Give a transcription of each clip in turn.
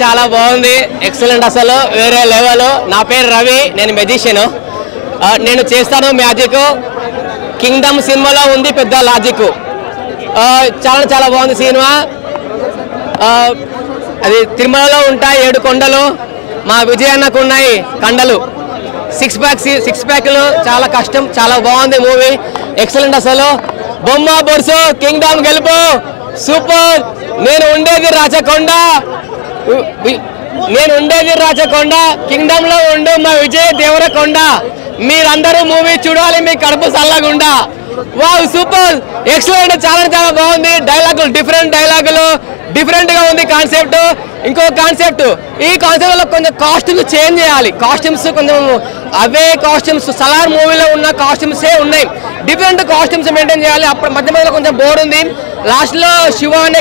చాలా బాగుంది ఎక్సలెంట్ అసలు వేరే లెవెల్ నా పేరు రవి నేను మెజిషియన్ నేను చేస్తాను మ్యాజిక్ కింగ్డమ్ సినిమాలో ఉంది పెద్ద లాజిక్ చాలా చాలా బాగుంది సినిమా అది తిరుమలలో ఉంటాయి 7 కొండలు మా విజయన్నకు ఉన్నాయి కండలు సిక్స్ ప్యాక్లు చాలా కష్టం చాలా బాగుంది మూవీ ఎక్సలెంట్ అసలు బొమ్మ బొర్సు కింగ్డమ్ గెలుపు సూపర్ నేను ఉండేది రాచకొండ కింగ్డమ్ లో ఉండు మా విజయ్ దేవరకొండ మీరందరూ మూవీ చూడాలి మీ కడుపు సల్లగుండా వావ్ సూపర్ ఎక్సలెంట్ చాలా చాలా బాగుంది డైలాగులు డిఫరెంట్ గా ఉంది కాన్సెప్ట్ ఇంకో కాన్సెప్ట్ ఈ కాన్సెప్ట్ లో కొంచెం కాస్ట్యూమ్స్ చేంజ్ చేయాలి కాస్ట్యూమ్స్ కొంచెం అవే కాస్ట్యూమ్స్ సలార్ మూవీలో ఉన్న కాస్ట్యూమ్సే ఉన్నాయి డిఫరెంట్ కాస్ట్యూమ్స్ మెయింటైన్ చేయాలి అప్పుడు మధ్య మధ్యలో కొంచెం బోర్ ఉంది లాస్ట్ లో శివ అనే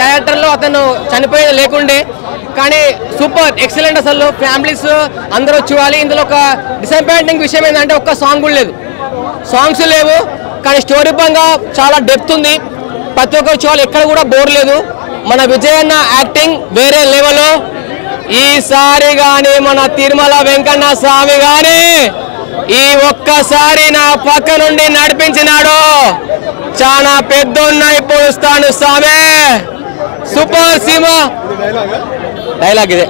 క్యారెక్టర్ లో అతను చనిపోయేది లేకుండే కానీ సూపర్ ఎక్సలెంట్ అసలు ఫ్యామిలీస్ అందరూ చూడాలి ఇందులో ఒక డిసప్పాయింటింగ్ విషయం ఏంటంటే ఒక్క సాంగ్ కూడా లేదు సాంగ్స్ లేవు కానీ స్టోరీ పరంగా చాలా డెప్త్ ఉంది ప్రతి ఒక్కరు చూడాలి ఎక్కడ కూడా బోర్ లేదు మన విజయన్న యాక్టింగ్ వేరే లెవెల్ ఈసారి కానీ మన తిరుమల వెంకన్న స్వామి కానీ ఈ ఒక్కసారి నా పక్క నుండి నడిపించినాడు చాలా పెద్దోన్నై పోస్తాను స్వామి సూపర్ సినిమా డైలాగ్ ఇదే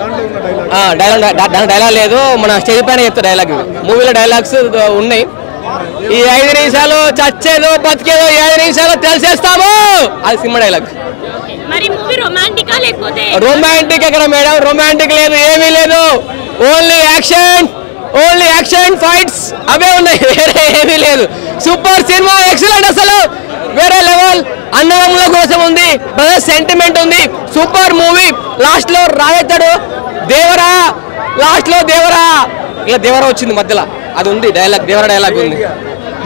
డైలాగ్ లేదు మన స్టేజ్ పైన చెప్తా డైలాగ్ మూవీలో డైలాగ్స్ ఉన్నాయి ఈ 5 నిమిషాలు చచ్చేదో బతికేదో 5 నిమిషాలు తెలిసేస్తాము అది సినిమా డైలాగ్ రొమాంటిక్ ఎక్కడ మేడం రొమాంటిక్ లేదు ఏమీ లేదు ఓన్లీ యాక్షన్ ఫైట్స్ అవే ఉన్నాయి వేరే ఏమీ లేదు సూపర్ సినిమా ఎక్సలెంట్ అసలు వేరే లెవెల్ అన్నదమ్ముల కోసం ఉంది బ్రదర్ సెంటిమెంట్ ఉంది సూపర్ మూవీ లాస్ట్ లో రాయతాడు దేవరా లాస్ట్ లో దేవరా ఇలా దేవరా వచ్చింది మధ్యలో అది ఉంది డైలాగ్ దేవరా డైలాగ్ ఉంది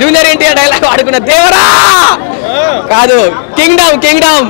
జూనియర్ ఎన్టీఆర్ డైలాగ్ ఆడుకున్న దేవరా కాదు కింగ్డమ్